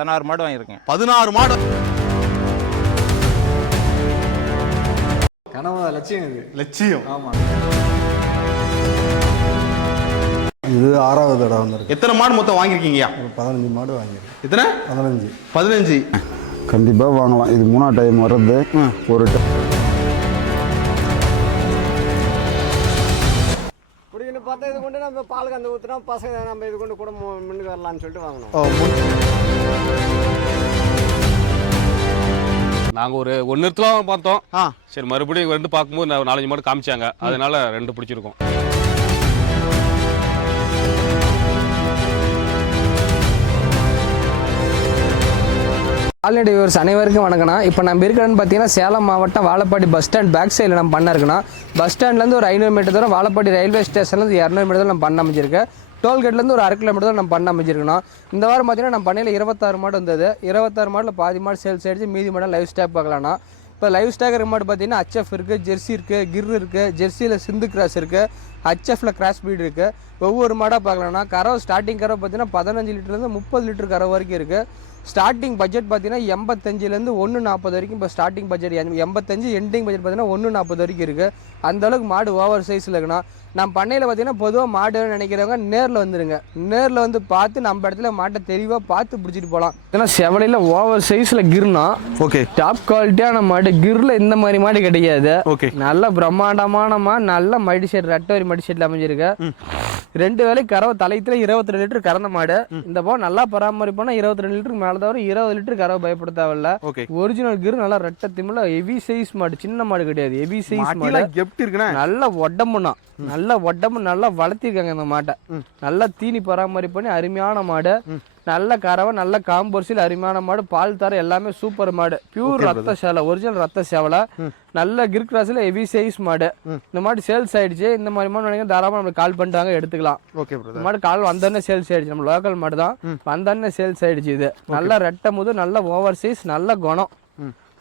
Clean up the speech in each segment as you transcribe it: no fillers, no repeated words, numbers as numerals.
16 மாடு வாங்கியிருக்கேன். 16 மாடு. கனவு லட்சியம் இது. லட்சியம். ஆமா. இது 6வது தடவை வந்திருக்கு. எத்தனை மாடு மொத்தம் வாங்கியிருக்கீங்கயா? 15 மாடு வாங்கியிருக்கேன். எத்தனை? 15. கண்டிப்பாக வாங்கலாம். இது 3ஆவது டைம் வர்றது. ஒரு குடிக்கணும் பார்த்தா இது கொண்டு நம்ம பால் கந்து ஊற்றுனா பசங்க நம்ம இது கொண்டு கூட முன்னுக்கு வரலான்னு சொல்லிட்டு வாங்கணும். நாங்கள் ஒரு ஒன்று நிறுத்தலாம் பார்த்தோம். சரி, மறுபடியும் 2 பார்க்கும்போது 4-5 மாடு காமிச்சாங்க. அதனால 2 பிடிச்சிருக்கோம். ஆல்ரெடி வியூவர்ஸ் அனைவருக்கும் வணக்கம்ண்ணா. இப்போ நம்ம இருக்கிறன்னு பார்த்தீங்கன்னா சேலம் மாவட்டம் வாழப்பாடி பஸ் ஸ்டாண்ட் பேக் சைடில் நம்ம பண்ண இருக்குன்னா, பஸ் ஸ்டாண்ட்லேருந்து ஒரு 500 மீட்டர் தூரம், வாழப்பாடி ரயில்வே ஸ்டேஷன்லேருந்து 200 மீட்டர் தூரம் நம்ம பண்ண அமைச்சிருக்கு. டோல்கேட்லேருந்து ஒரு 1/2 கிலோமீட்டர் தான் நம்ம பண்ண அமைச்சிருக்கணும். இந்த வாரம் பார்த்தீங்கன்னா நம்ம பண்ணையில் 26 மாடு வந்தது. 26 மாடில் பாதி மாடு சேல்ஸ் ஆகிடுச்சு, மீதி மாடு லைவ் ஸ்டாக் பார்க்கலாம்னா. இப்போ லைவ் ஸ்டாக் இருக்க மாடு பார்த்தீங்கன்னா HF இருக்குது, ஜெர்சி இருக்குது, கிர் இருக்குது, ஜெர்சியில் சிந்து கிராஸ் இருக்குது, HFல கிராஸ் பீட் இருக்குது. ஒவ்வொரு மாடாக பார்க்கலாம்னா கறவை ஸ்டார்டிங் கறவை பார்த்தீங்கன்னா 15 லிட்டர்லேருந்து 30 லிட்டர் கறவை வரைக்கும் இருக்குது. ஸ்டார்டிங் பட்ஜெட் பார்த்தீங்கன்னா 85லேருந்து 140 வரைக்கும். இப்போ ஸ்டார்டிங் பட்ஜெட் 85, எண்டிங் பட்ஜெட் பார்த்தீங்கன்னா 140 வரைக்கும் இருக்குது. அந்தளவுக்கு மாடு ஓவர் சைஸில் இருக்குன்னா, நம்ம பண்ணையில் பார்த்தீங்கன்னா பொதுவாக மாடு நினைக்கிறவங்க நேரில் வந்துடுங்க. நேரில் வந்து பார்த்து நம்ம இடத்துல மாட்டை தெளிவாக பார்த்து பிடிச்சிட்டு போகலாம். ஏன்னா செவலையில் ஓவர் சைஸில் கிர்னா ஓகே, டாப் குவாலிட்டியான மாடு. கிரில் இந்த மாதிரி மாடு கிடையாது. ஓகே, நல்ல பிரம்மாண்டமான மாடு, நல்ல மடி ஷெட், ரெட்டவரி மடி ஷெட்டில் அமைஞ்சிருக்கு. 2 வேலை கறவை தலையத்தில் 22 லிட்டர் கறந்த மாடு. இந்த போக நல்லா பராமரிப்போனா 22 லிட்டருக்கு மேலே தவிர 20 லிட்டர் கறவை பயப்பட தேவையில்ல. ஒரிஜினல் கிர் நல்லா ரெட்டை திமிழ ஹெவி சைஸ் மாடு, சின்ன மாடு கிடையாது, ஹெவி சைஸ் மாடு. எப்படி இருக்குன்னா நல்ல உடம்புனா நல்ல உடம்பு, நல்லா வளர்த்திருக்காங்க இந்த மாட்டை. நல்லா தீனி பராமரிப்பு பண்ணி அருமையான மாடு. நல்ல கறவை, நல்ல காம்போர்சில் அருமையான மாடு. பால் தர எல்லாமே சூப்பர் மாடு. பியூர் ரத்த சேவலை, ஒரிஜினல் ரத்த சேவலை. நல்ல கிர் கிராஸ்ல ஹெவி சைஸ் மாடு. இந்த மாடு சேல்ஸ் ஆயிடுச்சு. இந்த மாதிரி மாடு நினைக்க தாராளமாக நம்மளுக்கு கால் பண்ணிட்டாங்க, எடுத்துக்கலாம். இந்த மாடு கால் வந்தோடனே சேல்ஸ் ஆயிடுச்சு. நம்ம லோக்கல் மாடு தான், வந்தோடனே சேல்ஸ் ஆயிடுச்சு. இது நல்ல ரெட்டை முது, நல்ல ஓவர் சைஸ், நல்ல குணம்.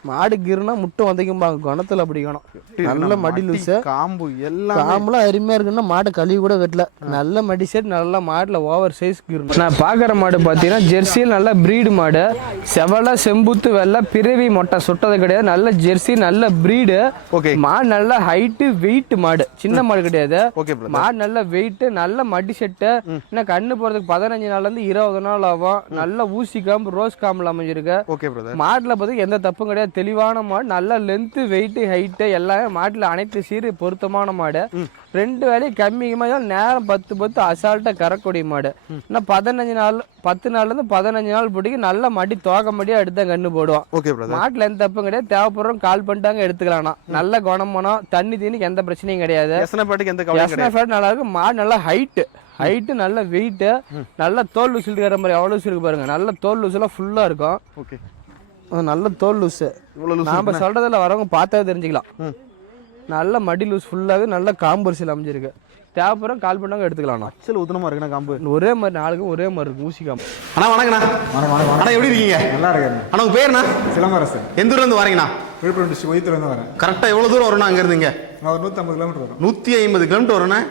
மாடு கிருனா முட்டை வந்தைக்கும்பாங்க, குணத்துல அப்படி குணம். நல்ல மடி லூசு, காம்பு எல்லாம் காம்புலாம் அருமையா இருக்குன்னா மாடு கழுவி கூட கட்டல. நல்ல மடி செட், நல்ல மாடுல ஓவர் சைஸ் கிரு. நான் பாக்குற மாடு பாத்தீங்கன்னா ஜெர்சியில் நல்ல பிரீடு மாடு. செவல செம்புத்து வெள்ளை பிறவி மொட்டை சுட்டது கிடையாது. நல்ல ஜெர்சி, நல்ல பிரீடு. மாடு நல்ல ஹைட்டு வெயிட் மாடு, சின்ன மாடு கிடையாது. மாடு நல்ல வெயிட், நல்ல மடி செட்டு. இன்னும் கண்ணு போறதுக்கு 15 நாள்ல இருந்து 20 நாள் ஆகும். நல்ல ஊசி காம்பு, ரோஸ் காம்புல அமைஞ்சிருக்கு. மாட்டுல பார்த்து எந்த தப்பும் கிடையாது, தெளிவான மாடு. நல்ல லென்த்து, வெயிட்டு, ஹைட்டு எல்லாமே மாட்டில் அனைத்து சீரு பொருத்தமான மாடு. 2 வேலையும் கம்மியாக நேரம் 10 அசால்ட்டா கறக்கூடிய மாடு. இன்னும் 15 நாள் 10 நாள்லேருந்து 15 நாள் பிடிக்கும். நல்ல மடி தோக மடியாக எடுத்து கண்ணு போடுவான். மாட்டில் எந்த தப்பும் கிடையாது. தேவைப்படுறோம் கால் பண்ணிட்டாங்க, எடுத்துக்கலாம். நல்ல குணமானம், தண்ணி தீனிக்கு எந்த பிரச்சனையும் கிடையாது. நல்லா இருக்கு மாடு. நல்ல ஹைட்டு, நல்ல வெயிட்டு, நல்ல தோல் லூஸ் இருக்கிற மாதிரி. எவ்வளோ லூஸ் இருக்கு பாருங்க. நல்ல தோல் லூஸ் எல்லாம் ஃபுல்லா இருக்கும். நல்ல தோல் லூஸ். நாம சொல்றதுல வரவங்க பார்த்தா தெரிஞ்சுக்கலாம். நல்ல மடி லூஸ் ஃபுல்லாவே நல்ல காம்பர்சில் அமைஞ்சிருக்கு. தேவைப்படுறோம் கால் பண்ணாங்க, எடுத்துக்கலாம். அச்சல் உத்தனமா இருக்குண்ணா காம்பு. ஒரே மாதிரி நாளுக்கும் ஒரே மாதிரி இருக்கு ஊசி காம்பு. அண்ணா வணக்கண்ணா. அண்ணா எப்படி இருக்கீங்க? நல்லா இருக்கேன். அண்ணா உங்க பேருண்ணா? சிலம்பரசன். எந்த ஊர்ல இருந்து வரீங்கண்ணா? விழுப்புரம் டிஸ்ட்ரிக்ட் ஒய்த்தூர்லேருந்து வரேன். கரெக்டாக எவ்வளோ தூரம் வரும்ண்ணா அங்கே இருந்துங்க? நான் ஒரு 150 கிலோமீட்டர் வரும். 150 கிலோமீட்டர் வரும்ண்ணா.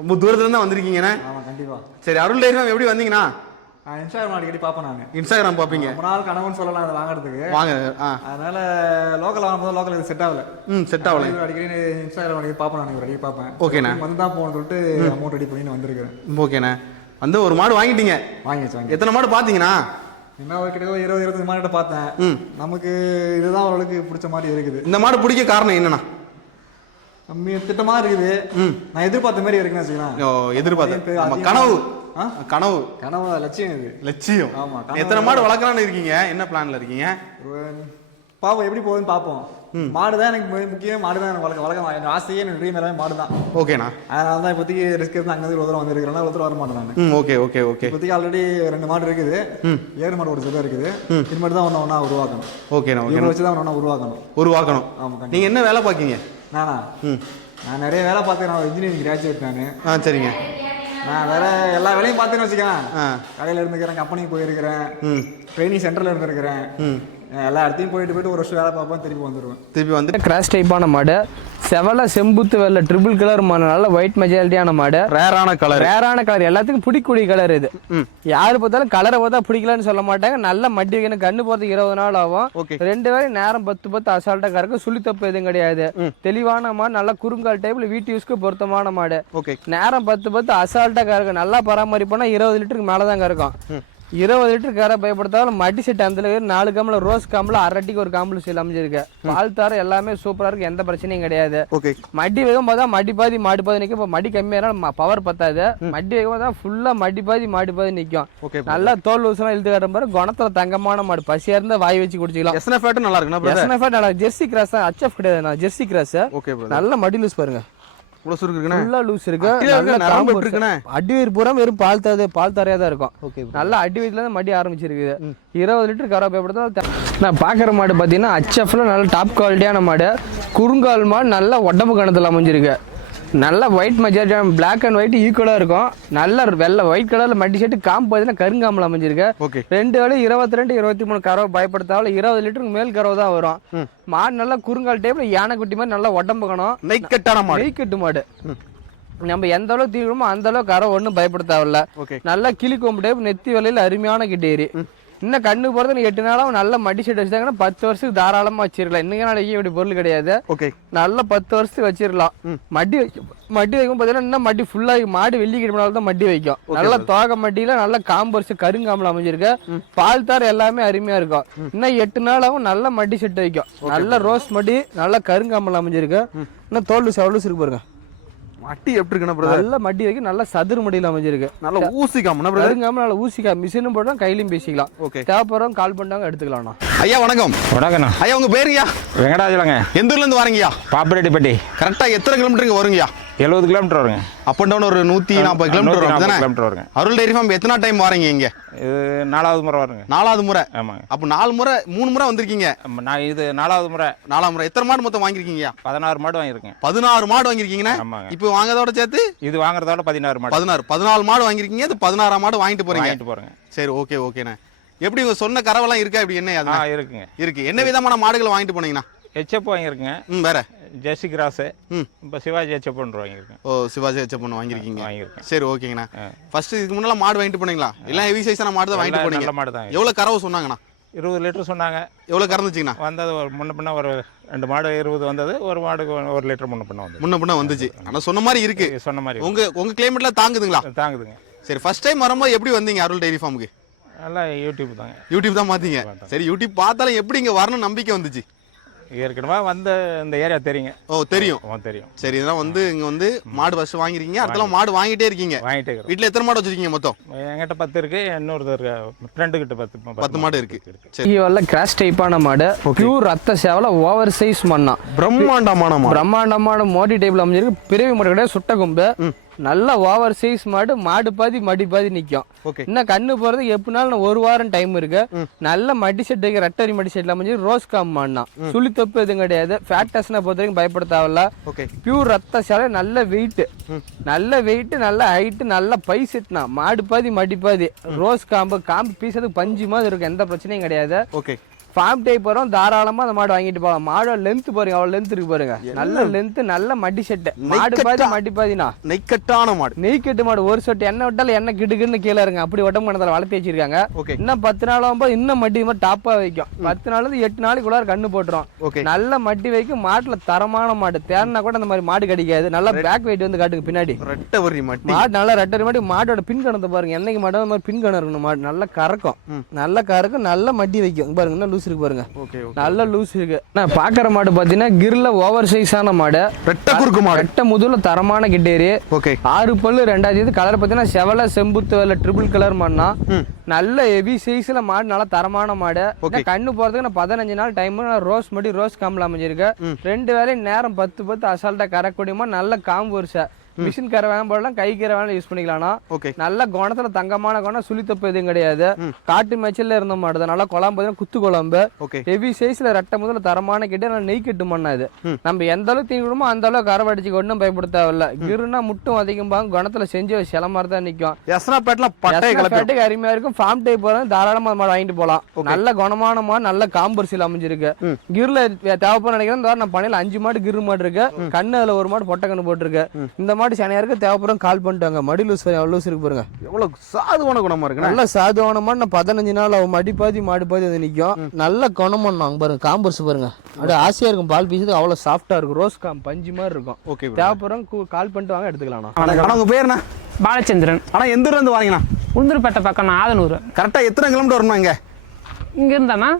ரொம்ப தூரத்துல தான் வந்திருக்கீங்கண்ணா. ஆமாம், கண்டிப்பா. சரி, அருள் டைரி எப்படி வந்தீங்கண்ணா? இன்ஸ்டாகிராம் அடிக்கடி பார்ப்பேன். நான் இன்ஸ்டாகிராம் பார்ப்பீங்க? ரொம்ப நாள் கனவுன்னு சொல்லலாம் அதை வாங்குறதுக்கு. வாங்க. அதனால லோக்கல் வாங்கும்போது லோக்கல் இது செட் ஆகல. செட் ஆகல. அடிக்கடி இன்ஸ்டாகிராம் அடிக்கடி பார்ப்பேன். நான் அடிக்கடி பார்ப்பேன். ஓகேண்ணா. வந்து தான் போகணும்னு சொல்லிட்டு அமௌண்ட் ரெடி பண்ணி வந்திருக்கிறேன். ஓகேண்ணா. வந்து ஒரு மாடு வாங்கிட்டீங்க? வாங்கிச்சு. எத்தனை மாடு பார்த்தீங்கண்ணா? என்ன ஒரு கிட்ட 20-25 மாடு பார்த்தேன். நமக்கு இதுதான் ஓரளவுக்கு பிடிச்ச மாதிரி இருக்குது. இந்த மாடு பிடிக்க காரணம் என்னண்ணா? கம்மி திட்டமா இருக்குது. நான் எதிர்பார்த்த மாதிரி இருக்குன்னு வச்சுக்கலாம். எதிர்பார்த்தேன். கனவு கனவு கனவு லட்சியம் இது. லட்சியம். ஆமா. எத்தனை மாடு வளர்க்கலாம்னு இருக்கீங்க? என்ன பிளான்ல இருக்கீங்க? பாப்போம் எப்படி போகுதுன்னு பாப்போம். மாடு தான் எனக்கு முக்கியம். மாடு தான் எனக்கு வளர்க்க எனக்கு ஆசையே, எனக்கு ட்ரீம் எல்லாமே மாடு தான். ஓகேண்ணா. அதனால தான் இப்போதைக்கு ரிஸ்க் எடுத்து அங்கே ஒரு தூரம் வந்துருக்கிறேன். ஒரு தூரம் வர மாட்டேன் நான். Okay okay okay. இப்போதைக்கு ஆல்ரெடி 2 மாடு இருக்குது. 7 மாடு ஒரு செதாக இருக்குது. இது மட்டும் தான் ஒன்றா உருவாக்கணும். ஓகேண்ணா. இவங்க வச்சு தான் ஒன்றா உருவாக்கணும். ஆமாம். நீங்கள் என்ன வேலை பார்க்கீங்க? நானா? நான் நிறைய வேலை பார்த்தேன். நான் இன்ஜினியரிங் கிராஜுவேட். நான் சரிங்க. நான் வேற எல்லா வேலையும் பார்த்தேன்னு வச்சுக்கேன். கடையில் இருந்துக்கிறேன், கம்பெனிக்கு போயிருக்கிறேன், ட்ரைனிங் சென்டர்ல இருந்திருக்கிறேன், எல்லா இடத்தையும் போயிட்டு ஒரு வருஷம் வேலை பார்ப்போம், திருப்பி வந்துடுவேன். திருப்பி வந்து கிராஸ் டைப்பான மாடு, செவலை செம்புத்து வெள்ளை ட்ரிபிள் கலர் மாடு, நல்ல ஒயிட் மெஜாரிட்டியான மாடு, ரேரான கலர். ரேரான கலர், எல்லாத்துக்கும் பிடிக்கூடிய கலர் இது. யாரு பார்த்தாலும் கலரை பார்த்தா பிடிக்கலன்னு சொல்ல மாட்டாங்க. நல்ல மட்டி வைக்கணும், கண்ணு போறதுக்கு 20 நாள் ஆகும். 2 வேலை நேரம் 10 அசால்ட்டா கறக்கும். சுழி தப்பு எதுவும் கிடையாது. தெளிவான மாடு, நல்ல குறுங்கால் டைப்ல வீட்டு யூஸ்க்கு பொருத்தமான மாடு. நேரம் 10 அசால்ட்டா கறக்கும். நல்லா பராமரிப்போனா 20 லிட்டருக்கு மேலதான் கறக்கும். 20 லிட்டர் கரை பயப்படுத்தாலும் மடி செட் அந்த 4 காம்பில் ரோஸ் காம்பில் அரட்டிக்கு ஒரு காம்பில் சீல் அமைஞ்சிருக்கு. பால் தரம் எல்லாமே சூப்பரா இருக்கு, எந்த பிரச்சனையும் கிடையாது. மடி வேகம் பார்த்தா மடி பாதி மாடு பாதி நிற்கும். இப்போ மடி கம்மியான பவர் பத்தாது. மடி வேகம் பார்த்தா ஃபுல்லா மடி பாதி மாடு பாதி நிற்கும். நல்லா தோல் லூசெல்லாம் இழுத்து காட்டுற மாதிரி குணத்துல தங்கமான மாடு. பசியா இருந்தா வாய் வச்சு குடிச்சிக்கலாம். எஸ்என்எஃப் நல்லா இருக்கு. நல்லா ஜெர்சி கிராஸ் தான், HF கிடையாது, ஜெர்சி கிராஸ். நல்ல மடி லூஸ் பாருங்க, அடிவயிறு பூரா வெறும் பால் தரையா தான் இருக்கும். நல்லா அடிவயிறுல இருந்து மடி ஆரம்பிச்சிருக்குது. 20 லிட்டர் கரை பயப்படுத்தா. நான் பாக்குற மாடு பாத்தீங்கன்னா HFல நல்ல டாப் குவாலிட்டியான மாடு, குறுங்கால் மாடு, நல்ல உடம்பு கணத்துல அமைஞ்சிருக்கு. நல்ல white majority, black and white ஈக்குவலா இருக்கும். நல்ல வெள்ளை ஒயிட் கலர்ல மட்டி செட்டு காம்பு பார்த்தீங்கன்னா கருங்காமல் அமைஞ்சிருக்கு. 2 வேலை 22 23 கறவை பயப்படுத்தாவில் 20 லிட்டருக்கு மேல் கறவை தான் வரும். மாடு நல்லா குறுங்கால் டைப்ல யானை குட்டி மாதிரி நல்லா உடம்பு கணும். நெய்க்கட்டு மாடு. நம்ம எந்த அளவுக்கு தீவிரமோ அந்த அளவுக்கு கறவை ஒன்றும் பயப்படுத்தாவில்ல. நல்லா கிளி கொம்பு டைப், நெத்தி வேலையில அருமையான கிட்டேரி. இன்னும் கண்ணு போறது 8 நாளும் நல்ல மடி செட் வச்சுட்டாங்கன்னா 10 வருஷத்துக்கு தாராளமா வச்சிருக்கலாம். இன்னைக்கு நாளைக்கு இப்படி பொருள் கிடையாது. நல்ல 10 வருஷத்துக்கு வச்சிடலாம். மடி வைக்கும் பாத்தீங்கன்னா இன்னும் மடி ஃபுல்லா மாடு வெள்ளிக்கிழமை தான் மடி வைக்கும். நல்ல தோகை மட்டியில நல்ல காம்பு வருஷம் கருங்காமல் அமைஞ்சிருக்கு. பால் தார் எல்லாமே அருமையா இருக்கும். இன்னும் 8 நாளாவும் நல்ல மடி செட் வைக்கும். நல்ல ரோஸ் மடி, நல்ல கருங்காமல் அமைஞ்சிருக்கு. இன்னும் தோல் செவலூஸ் இருக்கு பாருங்க. மட்டி எப்படி இருக்கு? நல்ல மட்டி வைக்க, நல்ல சதுர மடியில் அமைஞ்சிருக்கு. நல்ல ஊசிக்காம நல்ல ஊசிக்கா மிஷினும் போட்டோம், கையிலும் பேசிக்கலாம். தேவைப்படுறோம் கால் பண்ணாங்க எடுத்துக்கலாம். ஐயா வணக்கம். வணக்கம் ஐயா, உங்க பேருங்கய்யா? வெங்கடாஜலங்க. எந்த ஊர்ல இருந்து வரீங்கய்யா? பாப்பிரெட்டிப்பட்டி. கரெக்டா எத்தனை கிலோமீட்டருக்கு வருங்கய்யா? 70 கிலோமீட்டர் வருங்க. அப் அண்ட் டவுன் ஒரு 140 கிலோமீட்டர் வருங்க. அருள் டைரி ஃபார்ம் எத்தனை டைம் வரீங்க இங்க? இது 4வது முறை வருங்க. 4வது முறை? ஆமாங்க. அப்போ 3 முறை வந்திருக்கீங்க. நான் இது 4வது முறை. 4வது முறை. எத்தனை மாடு மொத்தம் வாங்கிருக்கீங்க? 16 மாடு வாங்கியிருக்கேன். 16 மாடு வாங்கிருக்கீங்கன்னா இப்போ வாங்குறதோட சேர்த்து இது வாங்குறதோட 16 மாடு. 14 மாடு வாங்கிருக்கீங்க. இது 16 மாடு வாங்கிட்டு போறேங்க. சரி, ஓகேண்ணே. எப்படி உங்க சொன்ன கறவெல்லாம் இருக்கா? இப்படி என்ன இருக்குங்க. இருக்கு. என்ன விதமான மாடுகள் வாங்கிட்டு போனீங்கன்னா? HF வாங்கியிருக்குங்க. வேற ஜெர்சி கிராஸ். இப்போ சிவாஜி HF வாங்கியிருக்கேன். சிவாஜி HF வாங்கியிருக்கீங்க. சரி, ஓகேங்கண்ணா. ஃபர்ஸ்ட் இதுக்கு முன்னால மாடு வாங்கிட்டு போனீங்களா? எல்லாம் ஹெவி சைஸான மாடு தான் வாங்கிட்டு போனீங்க. நல்ல மாடு தான். எவ்வளவு கறவை சொன்னாங்கண்ணா? 20 லிட்டர் சொன்னாங்க. எவ்வளவு கறந்துச்சுங்கண்ணா? வந்தது முன்ன பின்ன ஒரு 2 மாடு 20 வந்தது. ஒரு மாடுக்கு 1 லிட்டர் முன்ன பின்ன வந்துச்சு. ஆனா சொன்ன மாதிரி இருக்கு. சொன்ன மாதிரி உங்க கிளைமேட்ல தாங்குதுங்களா? தாங்குதுங்க. சரி, ஃபர்ஸ்ட் டைம் வரும்போது எப்படி வந்தீங்க அருள் டைரி ஃபார்முக்கு? நல்லா யூடியூப் தாங்க. யூடியூப் தான் பாத்தீங்க. சரி, யூடியூப் பார்த்தாலும் எப்படி இங்க வரணும் நம்பிக்கை வந்துச்சு? ஏற்கனவே வந்து இந்த ஏரியா தெரியுங்க. தெரியும். சரி, இதெல்லாம் இங்க மாடு ஃபர்ஸ்ட் வாங்கிருக்கீங்க. அடுத்த மாடு வாங்கிட்டே இருக்கீங்க. வீட்டுல எத்தனை மாடு வச்சிருக்கீங்க மொத்தம்? என்கிட்ட 10 இருக்கு. இன்னொரு ஃப்ரெண்டு கிட்ட 10 மாடு இருக்கு. சரி, கிராஸ் டைப்பான மாடு, பியூர் ரத்த சேவல ஓவர் சைஸ் மண்ணா, பிரம்மாண்டமான மோடி டைப்ல அமைஞ்சிருக்கு. பிறவி மாடு கிடையாது, சுட்ட கொம்பு. நல்ல ஓவர் சைஸ் மாடு. மாடு பாதி மடி பாதி நிக்கும். இன்னும் கண்ணு போறதுக்கு எப்படினாலும் 1 வாரம் டைம் இருக்கு. நல்ல மடி செட் வைக்க, ரெட்டரி மடி செட்ல அமைஞ்சு ரோஸ் காம்மான்னா சுழி தப்பு எதுவும் கிடையாது. ஃபேட்டஸ்னா பொறுத்த வரைக்கும் பயப்பட தேவையில்ல. பியூர் ரத்த சேலை, நல்ல வெயிட், நல்ல ஹைட், நல்ல பை செட்னா. மாடு பாதி மடி பாதி, ரோஸ் காம்பு பீசதுக்கு பஞ்சு மாதிரி இருக்கும். எந்த பிரச்சனையும் கிடையாது. ஃபார்ம் டைப் வரும். தாராளமா அந்த மாடு வாங்கிட்டு போகலாம். மாடோட லென்த் பாருங்க, அவ்வளவு லென்த் இருக்கு பாருங்க. நல்ல லென்த், நல்ல மடி செட்டு. மாடு பாதி மடி பாதினா நெய்க்கட்டான மாடு. நெய்க்கட்டு மாடு. ஒரு சொட்டு எண்ணெய் விட்டாலும் எண்ணெய் கிடுக்குன்னு கீழே இருங்க. அப்படி உடம்பு கணத்துல வளர்த்தி வச்சிருக்காங்க. இன்னும் 10 நாள் ஆகும்போது இன்னும் மட்டி மாதிரி டாப்பா வைக்கும். 10 நாள்ல இருந்து 8 நாளைக்குள்ளார கண்ணு போட்டுரும். நல்ல மட்டி வைக்கும். மாட்டுல தரமான மாடு. தேர்னா கூட அந்த மாதிரி மாடு கிடைக்காது. நல்ல பேக் வெயிட் வந்து காட்டுங்க பின்னாடி. மாடு நல்ல ரெட்டரி மாடு. மாடோட பின் கணத்தை பாருங்க. என்னைக்கு மாடு மாதிரி பின் கணம் இருக்கணும். மாடு நல்ல கறக்கும். நல்ல மட்டி வைக்கும். பாருங்க இருக்கு பாருங்க. நல்ல லூஸ் இருக்கு. நான் பாக்குற மாடு பாத்தீங்கன்னா கிர்ல ஓவர் சைஸான மாடு, ரெட்ட முதுல தரமான கிட்டேரி. 6 பல்லு 2வது கலர் பாத்தீங்கன்னா செவல செம்புத்து வெள்ளை ட்ரிபிள் கலர் மாடுனா. நல்ல ஹெவி சைஸ்ல மாடு, நல்ல தரமான மாடு. கண்ணு போறதுக்கு 15 நாள் டைம். ரோஸ் மடி ரோஸ் காம்புல அமைஞ்சிருக்கு. 2 வேலை நேரம் 10 அசால்ட்டா கறக்கூடியமா. நல்ல காம்பு வருஷ மிஷின் கரை வேணாலும் போடலாம், கை கரை வேணாலும் யூஸ் பண்ணிக்கலாம்னா. ஓகே. நல்ல குணத்துல தங்கமான குணம், சுழித்தப்பு எதுவும் கிடையாது. காட்டு மேய்ச்சல்ல இருந்த மாடு தான். நல்லா குழம்பு பார்த்தீங்கன்னா குத்து குழம்பு, ஓகே. ஹெவி சைஸ்ல ரெட்டை முதல்ல தரமான கிட்ட நல்லா நெய் கட்டு மண்ணா இது. நம்ம எந்த அளவுக்கு தீனி விடுமோ அந்த அளவுக்கு கரை அடிச்சு ஒன்றும் பயப்பட தேவையில்ல. கிருனா முட்டும் அதிகமாக குணத்துல செஞ்சு சில மாதிரி தான் நிற்கும். பேட்டுக்கு அருமையா இருக்கும். ஃபார்ம் டைப் போறது தாராளமா மாடு வாங்கிட்டு போகலாம். நல்ல குணமான மாடு, நல்ல காம்பர்சில் அமைஞ்சிருக்கு. கிர்ல தேவைப்பட நினைக்கிறேன். நம்ம பண்ணையில 5 மாடு கிரு மாடு இருக்கு. கண்ணு அதுல ஒரு மாடு பொட்டை கண்ணு போட்டுருக்கு. இந்த மாடு சனையா இருக்கு. தேவைப்படும் கால் பண்ணிட்டாங்க. மடி லூஸ் லூஸ் இருக்கு பாருங்க. எவ்வளவு சாதுவான குணமா இருக்கு. நல்ல சாதுவான மாடு. 15 நாள் அவன் மடி பாதி மாடு பாதி வந்து நிற்கும். நல்ல குணம் பண்ணாங்க பாருங்க. காம்பர்ஸ் பாருங்க, அப்படியே ஆசையா இருக்கும். பால் பீஸுக்கு அவ்வளவு சாஃப்டா இருக்கும். ரோஸ் பஞ்சு மாதிரி இருக்கும். ஓகே. தேவைப்படும் கால் பண்ணிட்டு வாங்க, எடுத்துக்கலாம். ஆனா உங்க பேர் என்ன? பாலச்சந்திரன். ஆனா எந்த ஊர்ல இருந்து வாங்கினா? உளுந்தூர்பேட்டை பக்கம் ஆதனூர். கரெக்டா எத்தனை கிலோமீட்டர் வரணும் இங்க? இங்க இருந்தானா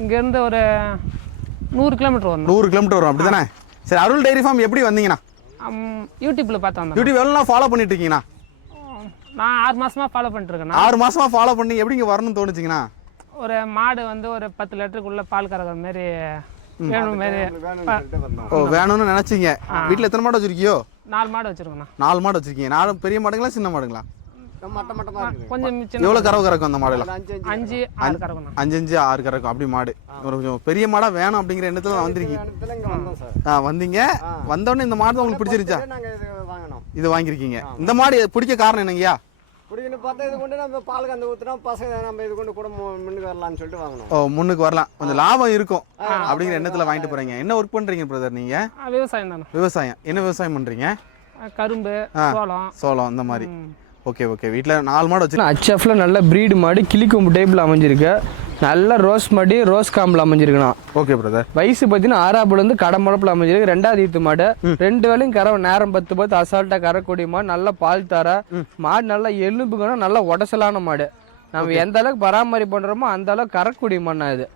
இங்க இருந்து ஒரு 100 கிலோமீட்டர் வரும். 100 கிலோமீட்டர் வரும், அப்படிதானே? சரி, அருள் டைரி ஃபார்ம் எப்படி வந்தீங்கண்ணா? யூடியூப்ல பார்த்து வந்தேன். யூடியூப் எவ்வளோ ஃபாலோ பண்ணிட்டு இருக்கீங்கண்ணா? நான் 6 மாசமா ஃபாலோ பண்ணிட்டு இருக்கேன். 6 மாசமா ஃபாலோ பண்ணி எப்படி இங்க வரணும்னு தோணுச்சிங்கண்ணா? ஒரு மாடு வந்து ஒரு 10 லிட்டருக்குள்ள பால் கறக்கிற மாதிரி வேணும் மாதிரி. ஓ, வேணும்னு நினைச்சீங்க. வீட்டுல எத்தனை மாடு வச்சிருக்கியோ? 4 மாடு வச்சிருக்கேன். 4 மாடு வச்சிருக்கீங்க. 4 பெரிய மாடுங்களா சின்ன மாடுங்களா? கொஞ்சம் எவ்வளவு கறவை கறக்கும் அந்த மாடுல? 5 6 கறக்கணும். 5 6 கறக்கும் அப்படி மாடு. ஒரு கொஞ்சம் பெரிய மாடா வேணும் அப்படிங்கிற எண்ணத்துல வந்திருக்கீங்க. வந்தீங்க. வந்தோடனே இந்த மாடு உங்களுக்கு பிடிச்சிருச்சா? இது வாங்கியிருக்கீங்க. இந்த மாடு பிடிக்க காரணம் என்னங்கய்யா? பார்த்தா இது கொண்டு நம்ம பால் கந்து ஊத்துறோம், பசங்க நம்ம இது கொண்டு கூட முன்னுக்கு வரலாம்னு சொல்லிட்டு வாங்கணும். ஓ, முன்னுக்கு வரலாம், கொஞ்சம் லாபம் இருக்கும் அப்படிங்கிற எண்ணத்துல வாங்கிட்டு போறீங்க. என்ன ஒர்க் பண்றீங்க பிரதர் நீங்க? விவசாயம் தானே. விவசாயம். என்ன விவசாயம் பண்றீங்க? கரும்பு, சோளம் இந்த மாதிரி. Okay okay. வீட்டில் 4 மாடு வச்சு HFல நல்ல பிரீடு மாடு, கிளிக்கொம்பு டைப்ல அமைஞ்சிருக்கு. நல்ல ரோஸ் மாடி, ரோஸ் காம்பில் அமைஞ்சிருக்குண்ணா. Okay brother. வயசு பார்த்தீங்கன்னா 6 வந்து கடம்பளப்பில் அமைஞ்சிருக்கு. 2வது ஈத்து மாடு. 2 வேளையும் கரை நேரம் 10 அசால்ட்டா கறக்கூடிய மாடு. நல்ல பால் தர மாடு. நல்ல எலும்புக்குன்னா நல்ல உடசலான மாடு. நம்ம எந்த அளவுக்கு பராமரிப்பு பண்றோமோ அந்த அளவுக்கு கறக்கூடிய மாடுனா இது.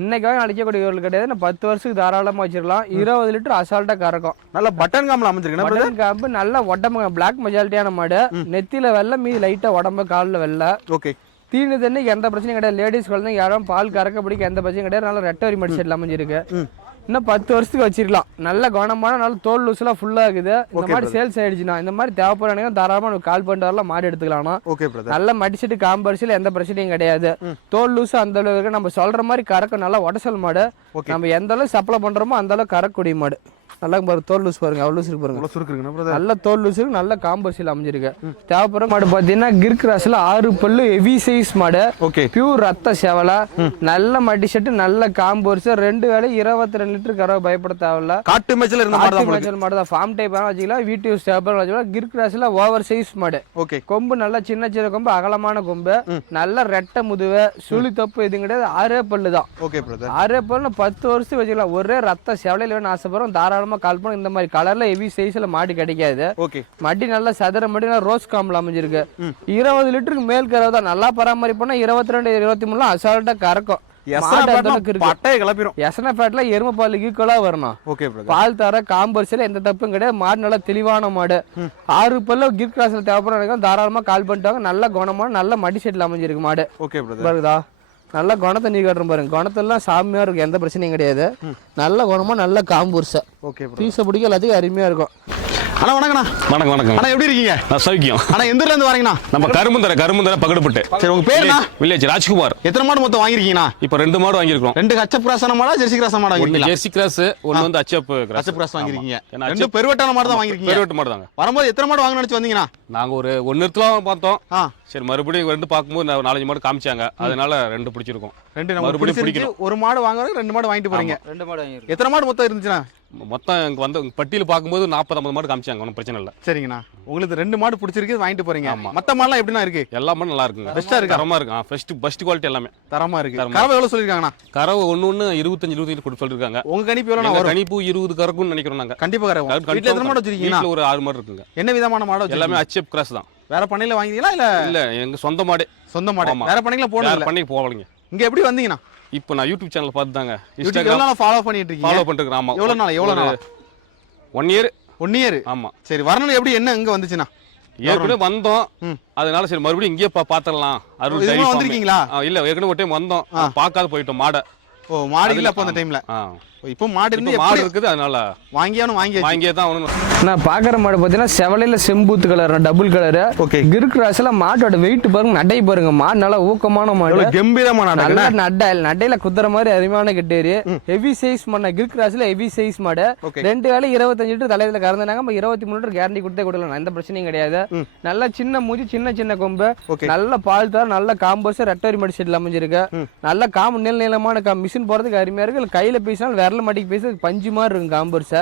இன்னைக்காக அழிக்கக்கூடியவர்கள் கிடையாது. 10 வருஷத்துக்கு தாராளமா வச்சிடலாம். 20 லிட்டர் அசால்ட்டா கறக்கும். நல்ல பட்டன் காம்பில் அமைஞ்சிருக்கு. பட்டன் காம்பு நல்ல உடம்பு பிளாக் மெஜாரிட்டியான மாடு. நெத்தியில வெள்ளை, மீதி லைட்டா உடம்பு காலில் வெள்ளை. ஓகே. தீனி தண்ணிக்கு எந்த பிரச்சனையும் கிடையாது. லேடிஸ் குழந்தைங்க யாரும் பால் கறக்க பிடிக்க எந்த பிரச்சனையும் கிடையாது. நல்ல ரெட்டவரி மடி செட்டில் அமைஞ்சிருக்கு. இன்னும் 10 வருஷத்துக்கு வச்சிருக்கலாம். நல்ல கவனமான நல்ல தோல் லூஸ்லாம் ஃபுல்லா இருக்குது. இந்த மாதிரி சேல்ஸ் ஆயிடுச்சுன்னா இந்த மாதிரி தேவைப்படுறாங்க தாராளமா கால் பண்ணிட்டு வரலாம், மாடு எடுத்துக்கலாம். Okay brother. நல்ல மடிச்சிட்டு காம்பரிசில எந்த பிரச்சனையும் கிடையாது. தோல் லூஸ் அந்த அளவுக்கு நம்ம சொல்ற மாதிரி கறக்க நல்ல உடசல் மாடு. நம்ம எந்த அளவுக்கு சப்ளை பண்றோமோ அந்த அளவுக்கு கறக்கூடிய மாடு. நல்லா பாருங்க, தோல் லூஸ் பாருங்க, அவ்வளோ இருக்கு பாருங்க. நல்ல தோல் லூஸ் இருக்கு, நல்ல காம்பர்சில் அமைஞ்சிருக்கு. தேவைப்படுற மாடு பார்த்தீங்கன்னா கிர் கிராஸ்ல 6 பல்லு ஹெவி சைஸ் மாடு. ஓகே. பியூர் ரத்த செவலை, நல்ல மடி செட்டு, நல்ல காம்பர்ஸ். 2 வேளை 22 லிட்டர் கறவை பயப்பட தேவையில்ல. காட்டு மேய்ச்சல் இருந்த மாடு தான். ஃபார்ம் டைப் வச்சுக்கலாம், வீட்டு யூஸ் வச்சுக்கலாம். கிர் கிராஸ்ல ஓவர் சைஸ் மாடு. ஓகே. கொம்பு நல்ல சின்ன சின்ன கொம்பு, அகலமான கொம்பு, நல்ல ரெட்டை முதுவை, சுழி தப்பு எதுவும் கிடையாது. 6 பல்லு தான். Okay brother. 6 பல்லு 10 வருஷத்துக்கு வச்சுக்கலாம். ஒரே ரத்த செவலையில் வேணும் ஆசைப்படுறோம் தாராளமா கால் பண்ண. இந்த மாதிரி கலர்ல ஹெவி சைஸ்ல மாடு கிடைக்காது. ஓகே. மடி நல்ல சதுர மடி, ரோஸ் காம்பில் அமைஞ்சிருக்கு. 20 லிட்டருக்கு மேல் கறவை தான். நல்லா பராமரிப்புனா 22 23 அசால்ட்டா கறக்கும். எருமை பால் ஈக்குவலா வரணும். பால் தர காம்பர்ஸ்ல எந்த தப்பும் கிடையாது. மாடு நல்ல தெளிவான மாடு. 6 பல்லு கிர் கிராஸ்ல தேவைப்படுற தாராளமா கால் பண்ணிட்டாங்க. நல்ல குணமான நல்ல மடி செட்டில் அமைஞ்சிருக்கு மாடு. பாருதா, நல்ல குணத்தை நீ கட்டுற பாருங்க. குணத்தெல்லாம் சாமியா இருக்கும், எந்த பிரச்சனையும் கிடையாது. நல்ல குணமா நல்ல காம்பூர்ஸை பீஸை பிடிக்க எல்லாத்துக்கும் அருமையா இருக்கும். அண்ணா வணக்கண்ணா. வணக்கம் வணக்கம். அண்ணா எப்படி இருக்கீங்க? நான் சௌக்கியம். அண்ணா எந்த ஊர்ல இருந்து வரீங்கண்ணா? நம்ம கரும்புந்தர பகடுபட்டு. சரி, உங்க பேருண்ணா? வில்லேஜ் ராஜ்குமார். எத்தனை மாடு மொத்தம் வாங்கிருக்கீங்கண்ணா? இப்போ 2 மாடு வாங்கியிருக்கோம். 2 ஹச்எப் கிராஸான மாடா ஜெர்சி கிராஸ் மாடா வாங்கிருக்கீங்க? ஜெர்சி கிராஸ், ஒன்னு வந்து ஹச்எப் கிராஸ் வாங்கிருக்கீங்க. 2 பெருவட்டான மாடு தான் வாங்கிருக்கீங்க. பெருவட்ட மாடு தாங்க. வரும்போது எத்தனை மாடு வாங்க நினைச்சு வந்தீங்கண்ணா? நாங்க ஒரு 1 நிறுத்தல பார்த்தோம். சரி, மறுபடியும் 2 பார்க்கும்போது 4 மாடு காமிச்சாங்க. அதனால 2 பிடிச்சிருக்கோம். 2 மறுபடியும் பிடிக்கும். ஒரு மாடு வாங்குறதுக்கு 2 மாடு வாங்கிட்டு போறீங்க. 2 மாடு வாங்கிருக்கோம். எத்தனை மாடு மொத்தம் இருந்துச்சுண்ணா? மொத்தம் எனக்கு வந்து பட்டியல் பார்க்கும்போது 40-50 மாடு காமிச்சாங்க. ஒன்றும் பிரச்சனை இல்லை. சரிங்கண்ணா. உங்களுக்கு 2 மாடு பிடிச்சிருக்கு, வாங்கிட்டு போறீங்க. மற்ற மாடுலாம் எப்படின்னா இருக்கு? எல்லா மாடும் நல்லா இருக்குங்க. பெஸ்டா இருக்கு, தரமா இருக்கு. பெஸ்ட் குவாலிட்டி எல்லாமே தரமா இருக்கு. கறவை எவ்வளவு சொல்லிருக்காங்கண்ணா? கறவை 1 25 கொடுத்து சொல்லிருக்காங்க. உங்க கணிப்பு எவ்வளவு? நம்ம கணிப்பு 20 கறக்கும்னு நினைக்கிறோம் நாங்க. கண்டிப்பா கறவை. வீட்ல எத்தனை மாடு வச்சிருக்கீங்க? வீட்ல ஒரு 6 மாடு இருக்குங்க. என்ன விதமான மாடு? எல்லாமே ஹச்எப் கிராஸ் தான். வேற பண்ணையில வாங்கிட்டீங்களா இல்ல? இல்ல, எங்க சொந்த மாடு. சொந்த மாடு. வேற பண்ணையில போனது இல்ல. பண்ணைக்கு போவலங்க. இங்க எப்படி வந்தீங்கண்ணா? இப்போ நான் யூடியூப் சேனல் பார்த்து தாங்க. இன்ஸ்டாகிராம்ல ஃபாலோ பண்ணிட்டு இருக்கீங்க? ஃபாலோ பண்ணிட்டு ஆமா. எவ்வளவு நாள்? 1 இயர். 1 இயர். ஆமா. சரி, வரணும் எப்படி என்ன இங்க வந்துச்சுண்ணா? ஏற்கனவே வந்தோம். அதனால சரி மறுபடியும் இங்கே பாத்திரலாம். அருள் வந்திருக்கீங்களா? இல்ல, ஏற்கனவே ஒரு டைம் வந்தோம், பார்க்காத போயிட்டோம் மாடை. ஓ, மாடு இல்ல அப்ப அந்த டைம்ல. இப்போ மாடு இருந்து இப்ப மாடு இருக்குது, அதனால வாங்கியே வாங்கியே தான் ஆகணும். நான் பார்க்குற மாடு பார்த்தீங்கன்னா செவலையில் செம்பூத்து கலர் டபுள் கலரு. ஓகே. கிருக்கு ராசில் மாட்டோட வெயிட் பாருங்க, நடை பாருங்க, மாடு நல்லா ஊக்கமான மாடு, கம்பீரமான நல்லா நடையில குத்துற மாதிரி அருமையான கட்டேரி. ஹெவி சைஸ் பண்ண கிருக்கு ராசில ஹெவி சைஸ் மாடு. 2 வேலை 25 லிட்டர் தலையில கறந்தாங்க. 23 லிட்டர் கேரண்டி கொடுத்தே கொடுக்கலாம், எந்த பிரச்சனையும் கிடையாது. நல்ல சின்ன மூஞ்சி, சின்ன கொம்பு, நல்ல பால் தர, நல்ல காம்பர்ஸ், ரெட்டரி மடி செட்டில் அமைஞ்சிருக்கு. நல்ல காம்பு நீளமான மிஷின் போறதுக்கு அருமையா இருக்கு. கையில பேசினாலும் விரல மடிக்கு பேச பஞ்சு மாதிரி இருக்கும் காம்பர்ஸ்.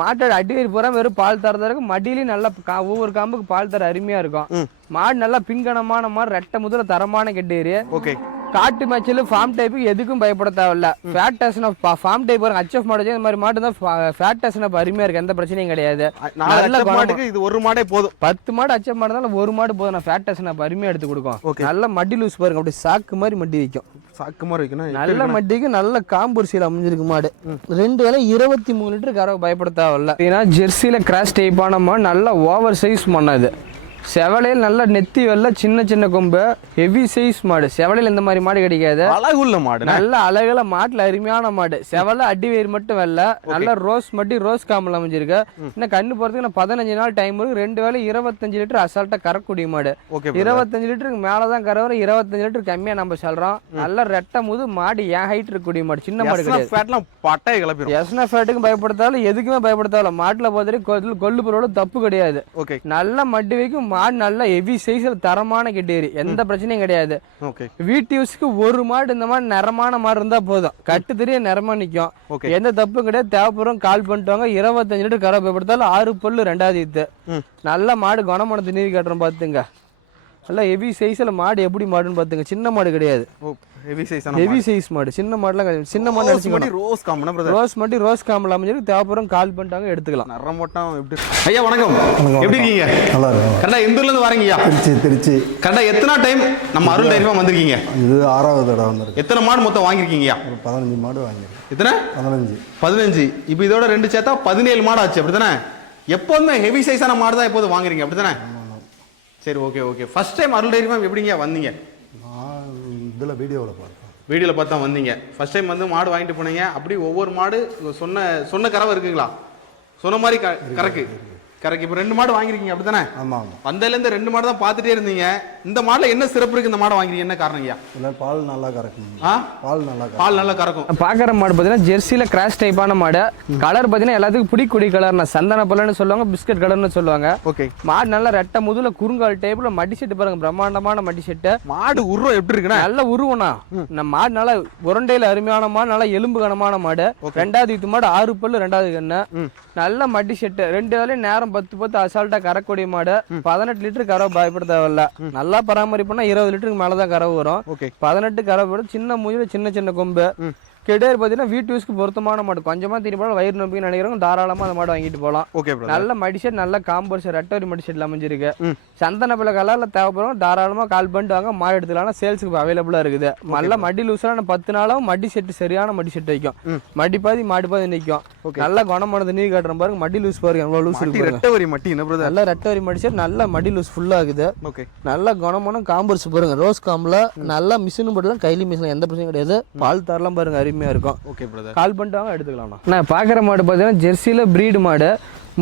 மாட்டோட அடிவேர் பூரா வெறும் பால் தரதா இருக்கும். மடியிலையும் நல்லா ஒவ்வொரு காம்புக்கு பால் தர அருமையா இருக்கும். மாடு நல்லா பின்கணமான மாதிரி ரெட்டை முதல தரமான கெட்டேரி. காட்டு மேட்சில் ஃபார்ம் டைப்புக்கு எதுக்கும் பயப்பட தேவையில்ல. ஃபேட் டேஷன் ஃபார்ம் டைப் வரும். ஹச்எஃப் மாடு இந்த மாதிரி மாடு தான் ஃபேட் டேஷன் அருமையா இருக்கு, எந்த பிரச்சனையும் கிடையாது. நல்ல மாட்டுக்கு இது ஒரு மாடே போதும். 10 மாடு ஹச்எஃப் மாடு தான், ஒரு மாடு போதும். நான் ஃபேட் டேஷன் அருமையா எடுத்து கொடுக்கும். நல்ல மடி லூஸ் பாருங்க, அப்படி சாக்கு மாதிரி மடி வைக்கும். சாக்கு மாதிரி வைக்கணும். நல்ல மட்டிக்கு நல்ல காம்பூர்சியில் அமைஞ்சிருக்கு மாடு. 2 வேலை 23 லிட்டர் கறவை பயப்பட தேவையில்ல. ஏன்னா ஜெர்சியில கிராஸ் டைப்பான மாடு, நல்ல ஓவர் சைஸ் பண்ணது. செவலையில் நல்ல நெத்தி வெள்ள, சின்ன கொம்பு, ஹெவி சைஸ் மாடு. செவலையில் இந்த மாதிரி மாடு கிடைக்காது. அழகுள்ள மாடு, நல்ல அழகுல மாட்டுல அருமையான மாடு. செவலை அடி வயிறு மட்டும் வெள்ள, நல்ல ரோஸ் மட்டி ரோஸ் காம்பில் அமைஞ்சிருக்கு. இன்னும் கண்ணு போறதுக்கு 15 நாள் டைம் இருக்கு. 2 வேலை 25 லிட்டர் அசால்ட்டா கறக்கூடிய மாடு. 25 லிட்டருக்கு மேலதான் கறவை, 25 லிட்டர் கம்மியா நம்ம சொல்றோம். நல்ல ரெட்டை முது மாடு, என் ஹைட் இருக்கக்கூடிய மாடு, சின்ன மாடு கிடையாது. பட்டையை கிளப்பி எஸ்னா ஃபேட்டுக்கும் பயப்படுத்தாலும் எதுக்குமே பயப்படுத்தாலும் மாட்டுல பொறுத்தவரை கொல்லு பொருளோட தப்பு கிடையாது. நல்ல மட்டி வைக்கும் மாடு, நல்ல ஹெவி சைஸ்ல தரமான கெட்டேரி, எந்த பிரச்சனையும் கிடையாது. வீட்டு யூஸ்க்கு ஒரு மாடு இந்த மாதிரி நிறமான மாடு இருந்தா போதும், கட்டு தெரிய நிறமா நிக்கும், எந்த தப்பும் கிடையாது. தேவைப்படும் கால் பண்ணிட்டுவாங்க. 25 லிட்டர் கரை பயப்படுத்தாலும் 6 பல்லு 2வது ஈத்து. நல்ல மாடு குணமானது நீர் காட்டுறோம் பாத்துங்க. நல்ல ஹெவி சைஸ்ல மாடு, எப்படி மாடுன்னு பாத்துங்க, சின்ன மாடு கிடையாது. ஹெவி சைஸ் மாடு, சின்ன மாடுலாம் சின்ன மாடு ரோஸ் காம்பு ரோஸ் மட்டி ரோஸ் காம்பில் அமைஞ்சிருக்கு. தேவைப்படும் கால் பண்ணிட்டாங்க எடுத்துக்கலாம். நரமோட்டம் எப்படி? ஐயா வணக்கம், எப்படி இருக்கீங்க? நல்லா இருக்கும். கரெக்டா எந்த ஊர்ல இருந்து வரீங்கய்யா? திருச்சி. கரெக்டா எத்தனை டைம் நம்ம அருள் டைரிமா வந்திருக்கீங்க? இது 6வது தடவை வந்திருக்கு. எத்தனை மாடு மொத்தம் வாங்கியிருக்கீங்கய்யா? 15 மாடு வாங்கியிருக்கேன். எத்தனை? 15. இப்போ இதோட 2 சேர்த்தா 17 மாடு ஆச்சு, அப்படித்தானே? எப்போதுமே ஹெவி சைஸான மாடு தான் எப்போது வாங்குறீங்க, அப்படித்தானே? சரி, ஓகே. ஃபர்ஸ்ட் டைம் அருள் டைரிமா எப்படிங்க வந்தீங்க? இதில் வீடியோவில் பார்த்தா வந்தீங்க. ஃபர்ஸ்ட் டைம் வந்து மாடு வாங்கிட்டு போனீங்க. அப்படி ஒவ்வொரு மாடு சொன்ன கறவை இருக்குங்களா? சொன்ன மாதிரி கறக்கு. இப்போ 2 மாடு வாங்கிருக்கீங்க, அப்படித்தானே? ஆமாம். வந்ததுலேருந்து 2 மாடு தான் பார்த்துட்டே இருந்தீங்க. இந்த மாடுல என்ன சிறப்பு இருக்கு? இந்த மாடு வாங்கிருக்கீங்க, என்ன காரணம் ஐயா? பால் நல்லா கறக்கும். பால் நல்லா கறக்கும். பாக்குற மாடு பார்த்தீங்கன்னா ஜெர்சியில கிராஸ் டைப்பான மாடு. கலர் பார்த்தீங்கன்னா எல்லாத்துக்கும் பிடிக்கூடிய கலர். சந்தன பல்லன்னு சொல்லுவாங்க, பிஸ்கட் கலர்னு சொல்லுவாங்க. மாடு நல்லா ரெட்டை முதுல குறுங்கால் டைப்ல மடி செட்டு பாருங்க, பிரம்மாண்டமான மடி செட்டு. மாடு உருவம் எப்படி இருக்குன்னா நல்ல உருவனா. நம்ம மாடு நல்லா உருண்டையில அருமையான மாடு, நல்லா எலும்பு கனமான மாடு. 2வது ஈத்து மாடு, 6 பல்லு 2வது கண்ணு. நல்ல மடி செட்டு. 2 வேலையும் நேரம் 10 அசால்ட்டா கறக்கூடிய மாடு. 18 லிட்டர் கறவை பயப்பட தேவையில்ல. நல்லா பராமரிப்புனா 20 லிட்டருக்கு மேலதான் கறவை வரும். 18 கறவை வரும். சின்ன மூஞ்சில சின்ன கொம்பு. கெடேர் பார்த்தீங்கன்னா வீட்டு யூஸ்க்கு பொருத்தமான மாடு. கொஞ்சமா திரும்பி போல வயிறு நம்பிக்கை நினைக்கிறவங்க தாராளமா அந்த மாடு வாங்கிட்டு போகலாம். நல்ல மடிஷெட், நல்ல காம்பர்ஸ், ரெட்டரி மடிஷெட்ல அமைஞ்சிருக்கு. சந்தன பிள்ளை கலர்ல தேவைப்படுறவங்க தாராளமா கால் பண்ணிட்டு வாங்க, மாடு எடுத்துக்கலாம். சேல்ஸுக்கு அவைலபிளா இருக்குது. நல்ல மடி லூஸ்லாம் 10 நாளும் மடி செட்டு, சரியான மடி செட் வைக்கும். மடி பாதி மாடு பாதி நிற்கும். நல்ல குணமானது நீர் காட்டுற பாருங்க. மடி லூஸ் பாருங்க, எவ்வளவு லூஸ் இருக்கு. நல்ல ரெட்டரி மடி செட், நல்ல மடி லூஸ் ஃபுல்லா இருக்குது. நல்ல குணமான காம்பர்ஸ் பாருங்க, ரோஸ் காம்புல நல்லா மிஷின் போட்டுலாம், கைலி மிஷின் எந்த பிரச்சனையும் கிடையாது. பால் தரலாம் பாருங்க, அருமையா இருக்கும். கால் பண்ணிட்டு எடுத்துக்கலாம். நான் பாக்குற மாடு பாத்தீங்கன்னா ஜெர்சியில பிரீடு மாடு,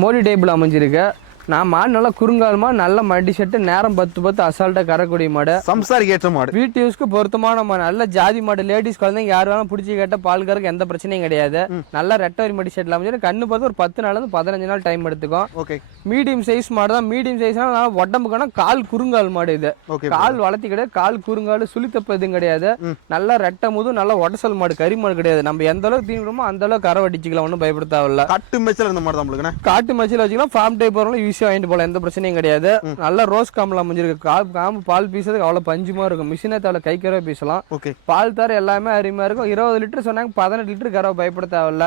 மோடி டைப்ல அமைஞ்சிருக்கு. நான் மாடு நல்லா குறுங்காலமா, நல்ல மடி செட்டு, நேரம் 10 அசால்ட்டா கறக்கூடிய மாடு. சம்சாரிக்கு ஏற்ற மாடு, வீட்டு யூஸ்க்கு பொருத்தமான மாடு. நல்ல ஜாதி மாடு. லேடிஸ் குழந்தைங்க யார் வேணாலும் பிடிச்சி கேட்ட பால் கறக்கு எந்த பிரச்சனையும் கிடையாது. நல்ல ரெட்டரி மடி செட்ல அமைஞ்சிருக்கு. கண்ணு பார்த்து ஒரு 10 நாள்ல இருந்து 15 நாள் டைம் எடுத்துக்கும். மீடியம் சைஸ் மாடு தான். மீடியம் சைஸ்னா உடம்புக்கான கால் குறுங்கால் மாடு. இது கால் வளர்த்தி கிடையாது, கால் குறுங்கால், சுழித்தப்பு எதுவும் கிடையாது. நல்ல ரெட்டை முது, நல்ல உடசல் மாடு, கறி மாடு கிடையாது. நம்ம எந்த அளவுக்கு தீனிடுமோ அந்த அளவுக்கு கரை வடிச்சிக்கலாம், ஒன்றும் பயப்பட தேவையில்ல. காட்டு மேய்ச்சல் இருந்த மாடு தான். காட்டு மேய்ச்சல் வச்சுக்கலாம், ஃபார்ம் டைப் வரலாம், ஈஸியாக வாங்கிட்டு போகலாம், எந்த பிரச்சனையும் கிடையாது. நல்ல ரோஸ் காம்பில் அமைஞ்சிருக்கு. காம்பு பால் பீசதுக்கு அவ்வளோ பஞ்சுமா இருக்கும். மிஷினே தேவை, கை கறவை பீசலாம். பால் தர எல்லாமே அருமையா இருக்கும். 20 லிட்டர் சொன்னாங்க, 18 லிட்டர் கறவை பயப்பட தேவையில்ல.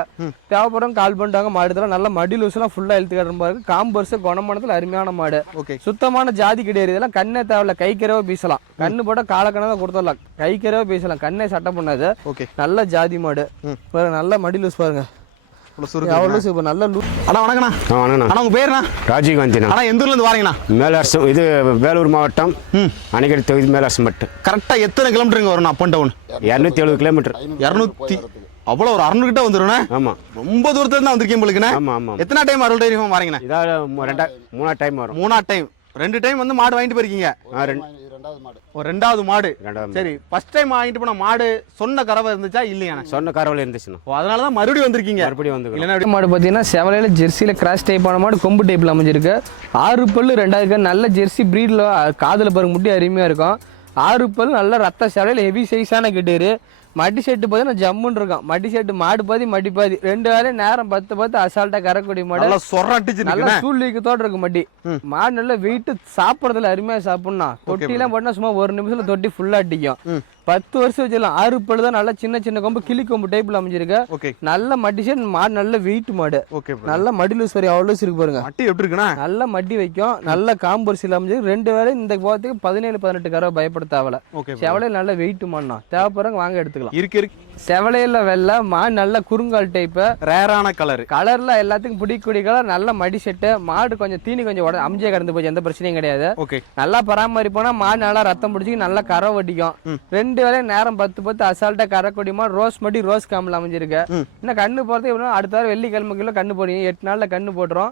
தேவைப்படும் கால் பண்ணிட்டாங்க. மாடு தர நல்ல மடி லூஸ்லாம் ஃபுல்லா எழுத்து கட்டுற இருக்கு. காம்பர்ஸ் குணமானதுல அருமையான மாடு. சுத்தமான ஜாதி கிடையாது. இதெல்லாம் கண்ணே தேவையில்ல, கை கறவை பீசலாம். கண்ணு போட்டா காலக்கணதான் கொடுத்துடலாம், கை கறவை பீசலாம். கண்ணே சட்டை பண்ணாது. நல்ல ஜாதி மாடு பாருங்க, நல்ல மடி லூஸ் பாருங்க. இது வேலூர் மாவட்டம் அணைக்கடி தொகுதி மேலாசம்பட்டு. கரெக்டா எத்தனை கிலோமீட்டருங்க வரும்? Up and down 270 kilometre. அவ்வளோ ஒரு 600 கிட்ட வந்துருண்ணே. ஆமாம் ரொம்ப தூரத்துல இருந்து வந்திருக்கேன் போலுக்குண்ணே. ஆமாம் ஆமாம். எத்தனை டைம் அருள் டைரி ஃபார்ம் வரீங்கண்ணே? இதாவது 3 டைம் வரும். 3ஆவது டைம். 2 டைம் வந்து மாடு வாங்கிட்டு போயிருக்கீங்க. ஒரு 2வது மாடு. சரி, ஃபர்ஸ்ட் டைம் வாங்கிட்டு போன மாடு சொன்ன கறவை இருந்துச்சா இல்லையாண்ணே? சொன்ன கறவையில் இருந்துச்சுண்ணா. அதனால தான் மறுபடியும் வந்திருக்கீங்க. மறுபடியும் வந்து இல்லைன்னா மாடு பார்த்தீங்கன்னா செவலையில ஜெர்சியில் கிராஸ் டைப்பான மாடு கொம்பு டைப்பில் அமைஞ்சிருக்கு. 6 பல்லு 2வது நல்ல ஜெர்சி ப்ரீடில் காதில் பாருங்க முட்டி அருமையாக இருக்கும். 6 பல் நல்ல ரத்த செவலையில் ஹெவி சைஸான கெட்டேரு. மடி செட்டு பார்த்தீங்கன்னா ஜம்முன்னு இருக்கும். மடி செட்டு மாடு பாதி மடி பாதி 2 வேலையும் நேரம் 10 அசால்ட்டா கறக்கூடிய மாடு. நல்லா சொரட்டிச்சு நல்லா சூழ்நிலைக்கத்தோட இருக்கு மடி. மாடு நல்லா வெயிட் சாப்பிட்றதுல அருமையா சாப்பிடணும். தொட்டிலாம் போட்டா சும்மா 1 நிமிஷத்துல தொட்டி ஃபுல்லா அடிக்கும். 10 வருஷம் வச்சிடலாம். 6 பல்லு தான் நல்லா சின்ன சின்ன கொம்பு கிளி கொம்பு டைப்ல அமைஞ்சிருக்கு. நல்ல மடி செட் மாடு, நல்ல வெயிட் மாடு. நல்ல மடி லூஸ் வரையும் அவ்வளோ இருக்கு பாருங்க. மட்டி எப்படி இருக்குண்ணா? நல்ல மடி வைக்கும். நல்ல காம்பரிசில் அமைஞ்சிருக்கு. 2 வேலையும் இந்த போகிறதுக்கு 17-18 கறவை பயப்பட தேவையில்ல. செவலையில் நல்ல வெயிட் மாடுனா தேவைப்படுறவங்க வாங்க எடுத்துக்கலாம். இருக்கு செவலையில வெள்ளை மாடு நல்ல குறுங்கால் டைப்பு, ரேரான கலர்ல எல்லாத்துக்கும் பிடிக்கூடிய கலர். நல்ல மடி செட்டு மாடு கொஞ்சம் தீனி கொஞ்சம் அம்ஜியா கடந்து போச்சு, எந்த பிரச்சனையும் கிடையாது. நல்லா பராமரிப்போனா மாடு நல்லா ரத்தம் பிடிச்சி நல்லா கரை வடிக்கும். 2 வேலையும் நேரம் 10 அசால்ட்டா கறக்கூடிய மாடு. ரோஸ் மடி ரோஸ் காம்பில் அமைஞ்சிருக்கு. இன்னும் கண்ணு போறது எப்படின்னா அடுத்த வாரம் வெள்ளிக்கிழமைக்குள்ள கண்ணு போடுங்க. 8 நாள்ல கண்ணு போட்டுரும்.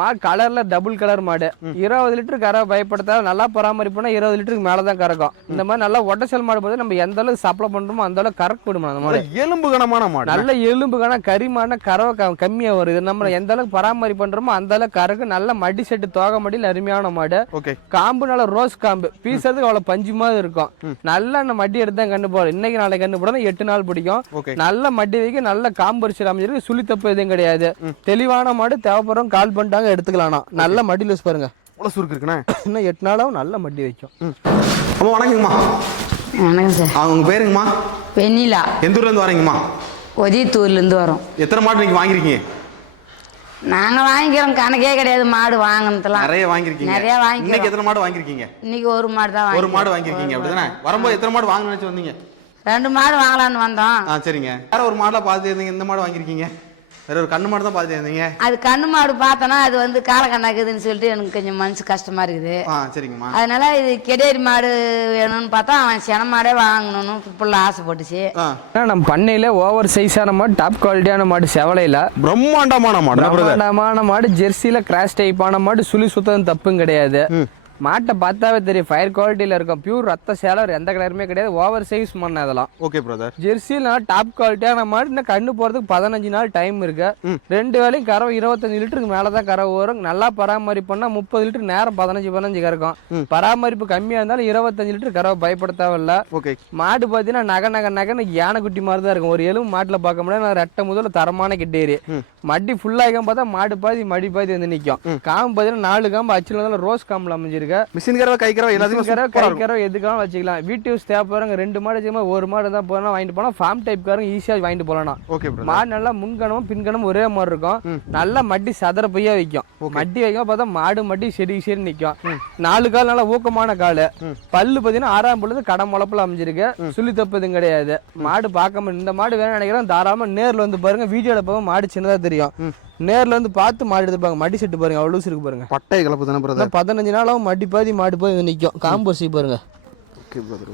மாடு கலர்ல டபுள் கலர் மாடு. 20 லிட்டர் கரை பயப்படுத்தாத நல்லா பராமரிப்போனா 20 லிட்டருக்கு மேலதான் கறக்கும். இந்த மாதிரி நல்லா ஒட்டச்சல் மாடு போது நம்ம எந்த அளவுக்கு சப்ளை பண்றோமோ அந்த அளவுக்கு கறக்க விடுமா. எலும்பு கனமான மாடு. நல்ல எலும்பு கன கரிமான கறவை கம்மியா வருது. நம்ம எந்த அளவுக்கு பராமரி பண்றோமோ அந்த அளவுக்கு கறக்கு. நல்ல மடி செட்டு தோகை மடியில் அருமையான மாடு. காம்பு நல்ல ரோஸ் காம்பு பீசறதுக்கு அவ்வளவு பஞ்சு மாதிரி இருக்கும். நல்ல மடி எடுத்து கண்ணு போடும். இன்னைக்கு நாளைக்கு கண்ணு போட 8 நாள் பிடிக்கும். நல்ல மடி வைக்க நல்ல காம்பரிச்சு அமைஞ்சிருக்கு. சுழி தப்பு எதுவும் கிடையாது. தெளிவான மாடு. தேவைப்படுறோம் கால் பண்ணிட்டாங்க எடுத்துக்கலாம். நல்ல மடி லூஸ் பாருங்க. சுருக்கு இருக்குண்ணே. இன்னும் 8 நாளாவும் நல்ல மடி வைக்கும். அம்மா வணக்கங்கம்மா. வணக்கம் சார். உங்க பேருங்கம்மா? வெண்ணிலா. எந்த ஊர்ல இருந்து வரீங்கம்மா? ஒதியத்தூர்ல இருந்து வரோம். எத்தனை மாடு நீங்க வாங்கிருக்கீங்க? நாங்க வாங்கிக்கிறோம், கணக்கே கிடையாது. மாடு வாங்கினதுலாம் நிறைய வாங்கிருக்கீங்க. நிறைய வாங்கி. இன்னைக்கு எத்தனை மாடு வாங்கிருக்கீங்க? இன்னைக்கு ஒரு மாடு தான். ஒரு மாடு வாங்கிருக்கீங்க அப்படிதானே? வரும்போது எத்தனை மாடு வாங்க நினைச்சு வந்தீங்க? 2 மாடு வாங்கலாம்னு வந்தோம். சரிங்க. வேற ஒரு மாடல பார்த்து இருந்தீங்க. இந்த மாடு வாங்கிருக்கீங்க. வேற ஒரு கண்ணு மாடு தான் பார்த்து இருந்தீங்க. அது கண்ணு மாடு பார்த்தோன்னா அது வந்து கால கண்ணாக்குதுன்னு சொல்லிட்டு எனக்கு கொஞ்சம் மனசு கஷ்டமா இருக்குது. சரிங்கம்மா. அதனால இது கெடேரி மாடு வேணும்னு பார்த்தா அவன் சென மாடே வாங்கணும்னு பிள்ளை ஆசைப்பட்டுச்சு. நம்ம பண்ணையில ஓவர் சைஸான மாடு, டாப் குவாலிட்டியான மாடு செவலையில. பிரம்மாண்டமான மாடு ஜெர்சியில கிராஸ் டைப்பான மாடு. சுழி சுத்தம் தப்பும் கிடையாது. மாட்டை பார்த்தாவே தெரியும் ஃபயர் குவாலிட்டியில இருக்கும். பியூர் ரத்த சேலை, எந்த கலருமே கிடையாது. ஓவர் சைஸ் மண்ண அதெல்லாம். Okay brother. ஜெர்சியில டாப் குவாலிட்டியான மாடு. இன்னும் கண்ணு போறதுக்கு 15 நாள் டைம் இருக்கு. 2 வேலையும் கறவை 25 லிட்டருக்கு மேலதான் கறவை வரும். நல்லா பராமரிப்புனா 30 லிட்டர் நேரம் 15 கறக்கும். பராமரிப்பு கம்மியா இருந்தாலும் 25 லிட்டர் கறவை பயப்பட தேவையில்ல. மாடு பாத்தீங்கன்னா நகன்னு யானைக்குட்டி மாதிரி தான் இருக்கும். ஒரு எலும்பு மாட்டுல பார்க்க முடியாது. ரெட்டை முதல்ல தரமான கிட்டேரி. மடி ஃபுல்லாக பார்த்தா மாடு பாதி மடி பாதி வந்து நிற்கும். காம்பு பாத்தீங்கன்னா 4 காம்பு அச்சுல ரோஸ் காம்புல அமைஞ்சிருக்கு. மிஷின் கறவை கை கறவை எல்லாத்துக்கும் கறவை எதுக்காக வச்சுக்கலாம். வீட்டு யூஸ் தேவைப்படுறாங்க. 2 மாடு வச்சுக்கோங்க. ஒரு மாடு தான் போனா வாங்கிட்டு போனா ஃபார்ம் டைப் காரங்க ஈஸியா வாங்கிட்டு போலாம். மாடு நல்லா முன்கணமும் பின்கணமும் ஒரே மாதிரி இருக்கும். நல்லா மட்டி சதற பையா வைக்கும். மட்டி வைக்கும் பார்த்தா மாடு மட்டி செடி நிற்கும். 4 கால் நல்லா ஊக்கமான காலு. பல்லு பார்த்தீங்கன்னா 6ஆம் பல்லு கடை முளப்புல அமைஞ்சிருக்கு. சுழி தப்பு எதுவும் கிடையாது. மாடு பார்க்க இந்த மாடு வேணும்னு நினைக்கிறோம். தாராளமா நேர்ல வந்து பாருங்க. வீடியோல பார்க்க மாடு சின்னதா தெரியும். நேர்ல வந்து பார்த்து மாடு எடுத்துப்பாங்க. மடி செட்டு பாருங்க அவ்வளவு இருக்கு பாருங்க. பட்டை கலப்பு தானே பிரதர்? 15 நாளாவும் மடி பாதி மாடு பாதி நிற்கும். காம்பர்சி பாருங்க.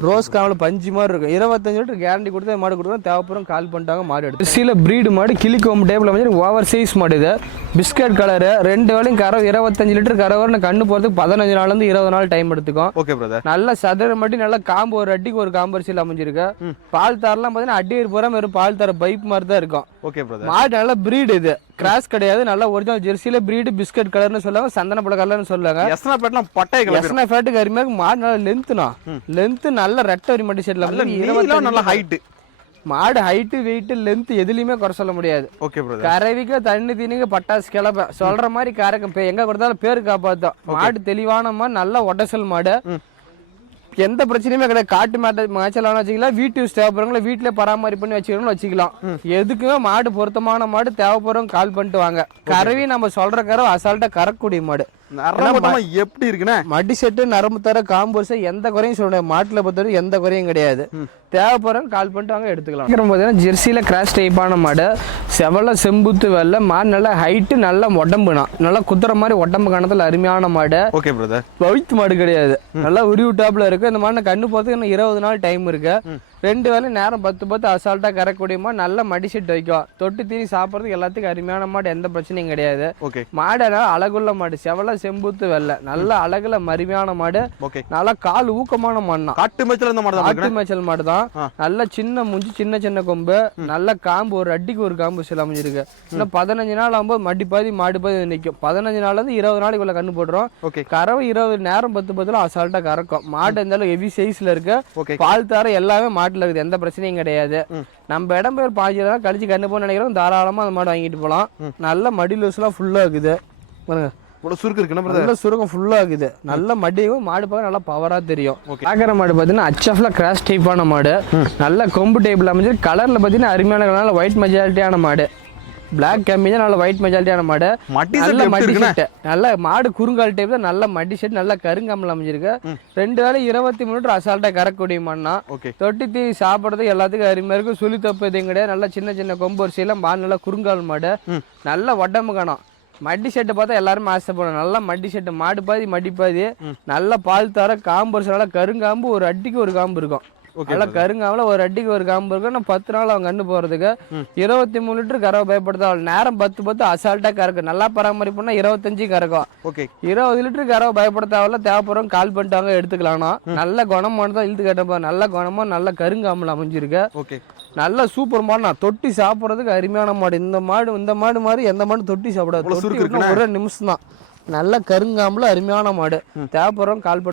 ரோஸ் காம்புல பஞ்சு மாதிரி இருக்கும். 25 லிட்டர் கேரண்டி கொடுத்து மாடு கொடுக்குறோம். தேவைப்படும் கால் பண்ணிட்டாங்க மாடு எடுத்து. சில பிரீடு மாடு கிளி கோம்பு டைப்ல வந்து ஓவர் சைஸ் மாடு. இது பிஸ்கட் கலரு. 2 வேலையும் கறவை 25 லிட்டர் கறவை கண்ணு போறதுக்கு 15 நாள்ல இருந்து 20 நாள் டைம் எடுத்துக்கும். Okay brother. நல்ல சதுர மட்டி நல்ல காம்பு ஒரு அடிக்கு ஒரு காம்பரிசியில் அமைஞ்சிருக்கு. பால் தாரெல்லாம் பாத்தீங்கன்னா அடி போற வெறும் பால் தர பைப் மாதிரி தான் இருக்கும். Okay brother. மாடு நல்ல பிரீடு. இது கிராஸ் கிடையாது. நல்ல ஒரிஜினல் ஜெர்சியில பிரீடு. பிஸ்கட் கலர்னு சொல்லுவாங்க. சந்தன பழ கலர்னு சொல்லுவாங்க. எஸ்னா பேட்லாம் பட்டை கலர். எஸ்னா பேட்டுக்கு அருமையாக மாடு நல்ல லென்த் நல்ல ரெட்டை வரி மட்டி செட்ல நல்ல ஹைட். மாடு ஹைட் வெயிட் லென்த் எதுலயுமே குறை சொல்ல முடியாது. Okay brother. கறவைக்கு தண்ணி தீனிக்கு பட்டாசு கிளப்ப சொல்ற மாதிரி கறக்கும். எங்க கொடுத்தாலும் பேரு காப்பாத்தோம். மாடு தெளிவான மாடு. நல்ல ஒட்டசல் மாடு. எந்த பிரச்சனையுமே கிடையாது. காட்டு மேய்ச்சல் வச்சுக்கலாம். வீட்டு யூஸ் தேவைப்படுறவங்கள வீட்டுல பராமரிப்பு பண்ணி வச்சுக்கலாம். எதுக்குமே மாடு பொருத்தமான மாடு தேவைப்படுறவங்க கால் பண்ணிட்டு வாங்க. கறவி நம்ம சொல்ற கறவை அசால்ட்டா கறக்கூடிய மாடு. எப்படி இருக்குன்னா மடி செட்டு நரம்பு தர காம்பு எந்த குறையும் சொல்ல மாட்டுல பொறுத்தவரை எந்த குறையும் கிடையாது. தேவைப்படுறவங்க கால் பண்ணிட்டு வாங்க எடுத்துக்கலாம். பார்த்தீங்கன்னா ஜெர்சியில் கிராஸ் டைப்பான மாடு, செவலை செம்புத்து வெள்ளை மாடு, நல்லா ஹைட்டு, நல்லா உடம்புனா நல்லா குத்துற மாதிரி உடம்பு கணத்தில் அருமையான மாடு. Okay brother. வயிற்று மாடு கிடையாது, நல்லா உருவி டாப்ல இருக்கு. இந்த மாடு கண்ணு போகிறதுக்கு இன்னும் 20 நாள் டைம் இருக்கு. 2 வேலை நேரம் 10 அசால்ட்டாக கறக்கூடிய மாடு, நல்ல மடி செட் வைக்கும். தொட்டு தீனி சாப்பிட்றதுக்கு எல்லாத்துக்கும் அருமையான மாடு, எந்த பிரச்சனையும் கிடையாது. ஓகே. மாடு அழகுள்ள மாடு, செவலை செம்புத்து வெள்ளை, நல்ல அழகுல மருமையான மாடு. ஓகே. நல்லா கால் ஊக்கமான மாடு, காட்டு மேய்ச்சல் இந்த மாடு தான். காட்டு மேய்ச்சல் மாடு தான். நல்ல சின்ன மூஞ்சி, சின்ன சின்ன கொம்பு, நல்ல காம்பு, ஒரு அடிக்கு ஒரு காம்பு சில அமைஞ்சிருக்கு. இன்னும் 15 நாள் ஆகும்போது மடி பாதி மாடு பாதி நிற்கும். 15 நாள்லேருந்து 20 நாளைக்குள்ள கண்ணு போடுறோம். ஓகே. கறவை 20 நேரம் 10 அசால்ட்டா கறக்கும். மாடு இருந்தாலும் ஹெவி சைஸ்ல இருக்கு. ஓகே. பால் தர எல்லாமே மாட்டுல இருக்குது, எந்த பிரச்சனையும் கிடையாது. நம்ம இடம் பேர் 5 நாள் கழிச்சு கண்ணு போக நினைக்கிறோம், தாராளமா அந்த மாடு வாங்கிட்டு போகலாம். நல்ல மடி லூஸ்லாம் ஃபுல்லா இருக்குது பாருங்க. சுருக்கு இருக்கு, நல்ல சுருக்கம் ஃபுல்லா இருக்குது. நல்ல மடியும் மாடு பார்க்க நல்லா பவரா தெரியும். பாக்குற மாடு பாத்தீங்கன்னா HFல கிராஸ் டைப்பான மாடு, நல்ல கொம்பு டைப்ல அமைஞ்சு. கலர்ல பாத்தீங்கன்னா அருமையான நல்ல ஒயிட் மெஜாரிட்டியான மாடு, பிளாக் கம்மி தான், நல்ல ஒயிட் மெஜாரிட்டியான மாடு. நல்ல மடி செட், நல்ல மாடு குறுங்கால் டைப் தான், நல்ல மடி செட், நல்ல கருங்காமல் அமைஞ்சிருக்கு. 2 வேலை 20 மினிட் அசால்ட்டா கறக்கூடிய மாடுனா. தொட்டி தீ சாப்பிட்றதுக்கு எல்லாத்துக்கும் அருமையா இருக்கும். சுழி தப்பு எதுவும் கிடையாது. நல்லா சின்ன சின்ன கொம்பு வரிசையெல்லாம் மாடு, நல்லா குறுங்கால் மாடு, நல்ல உடம்பு காணும். மடி செட்டை பார்த்தா எல்லாருமே ஆசைப்படுவோம். நல்லா மடி செட்டு, மாடு பாதி மடி பாதி, நல்ல பால் தர காம்பு, நல்லா கருங்காம்பு, ஒரு அடிக்கு ஒரு காம்பு இருக்கும். நல்லா கருங்காமல ஒரு அடிக்கு ஒரு காம்பு இருக்கும். நான் 10 நாள் அவங்க கண்ணு போறதுக்கு 23 லிட்டர் கறவை பயப்படுத்தா. நேரம் 10 அசால்ட்டா கறக்கும். நல்லா பராமரிப்புனா 25 கறக்கும். 20 லிட்டர் கறவை பயப்படுத்தாவில் தேவைப்படுறவங்க கால் பண்ணிட்டாங்க எடுத்துக்கலாம்னா. நல்ல குணமான தான் இழுத்து கட்டப்பா, நல்ல குணமா நல்ல கருங்காமல் அமைஞ்சிருக்கு. நல்ல சூப்பர் மாடு. நான் தொட்டி சாப்பிட்றதுக்கு அருமையான மாடு. இந்த மாடு மாதிரி எந்த மாடு தொட்டி சாப்பிடாது. ஒரு நிமிஷம் தான். நல்ல கருங்காமல் அருமையான மாடு. தேவைப்படுறவங்க கால்